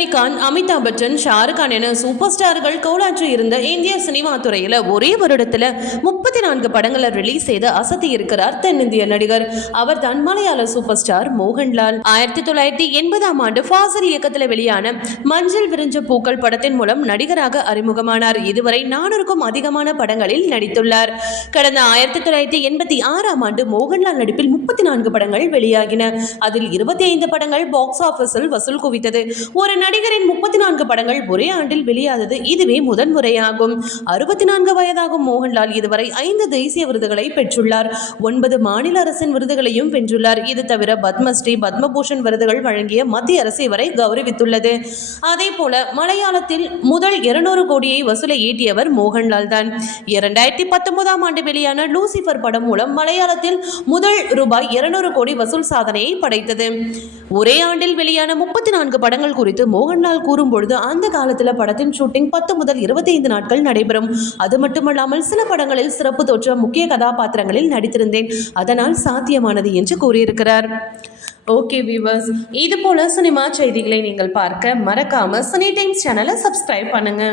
ரஜினிகாந்த் அமிதாப் பச்சன் ஷாருக் கான் என சூப்பர் ஸ்டார்கள் கோலாற்றி இருந்த இந்திய சினிமா துறையில ஒரே வருடத்துல முப்பத்தி நான்கு படங்களை ரிலீஸ் செய்து அசத்தி இருக்கிறார் தென்னிந்திய நடிகர். அவர் தான் மலையாள சூப்பர் ஸ்டார் மோகன்லால். ஆயிரத்தி தொள்ளாயிரத்தி எண்பதாம் ஆண்டு ஃபாசில் இயக்கத்தில் வெளியான மஞ்சள் விரிஞ்ச பூக்கள் படத்தின் மூலம் நடிகராக அறிமுகமானார். இதுவரை நானூறுக்கும் அதிகமான படங்களில் நடித்துள்ளார். கடந்த ஆயிரத்தி தொள்ளாயிரத்தி எண்பத்தி ஆறாம் ஆண்டு மோகன்லால் நடிப்பில் முப்பத்தி நான்கு படங்கள் வெளியாகின. அதில் இருபத்தி ஐந்து படங்கள் பாக்ஸ் ஆபீஸில் வசூல் குவித்தது. ஒரு நடிகரின் முப்பத்தி நான்கு படங்கள் ஒரே ஆண்டில் வெளியானது இதுவே முதன்முறையாகும் அறுபத்தி நான்கு வயதாகும் மோகன்லால் இதுவரை ஐந்து தேசிய விருதுகளை பெற்றுள்ளார். ஒன்பது மாநில அரசின் விருதுகளையும் வென்றுள்ளார். இது தவிர பத்மஸ்ரீ பத்மபூஷன் விருதுகள் வழங்கிய மத்திய அரசு இவரை கௌரவித்துள்ளது. அதே போல மலையாளத்தில் முதல் இருநூறு கோடியை வசூலை ஈட்டியவர் மோகன்லால் தான் இரண்டாயிரத்தி பத்தொன்பதாம் ஆண்டு வெளியான லூசிஃபர் படம் மூலம் மலையாளத்தில் முதல் ரூபாய் இருநூறு கோடி வசூல் சாதனையை படைத்தது. ஒரே ஆண்டில் வெளியான முப்பத்தி நான்கு படங்கள் குறித்து மோகன்லால் கூறும்பொழுது அந்த காலத்தில் படத்தின் ஷூட்டிங் பத்து முதல் இருபத்தி ஐந்து நாட்கள் நடைபெறும். அது மட்டுமல்லாமல் சில படங்களில் சிறப்பு தோற்ற முக்கிய கதாபாத்திரங்களில் நடித்திருந்தேன். அதனால் சாத்தியமானது என்று கூறியிருக்கிறார். ஓகே வியூவர்ஸ் இது போல சினிமா செய்திகளை நீங்கள் பார்க்க மறக்காம சினி டைம்ஸ் சேனலை சப்ஸ்கிரைப் பண்ணுங்க.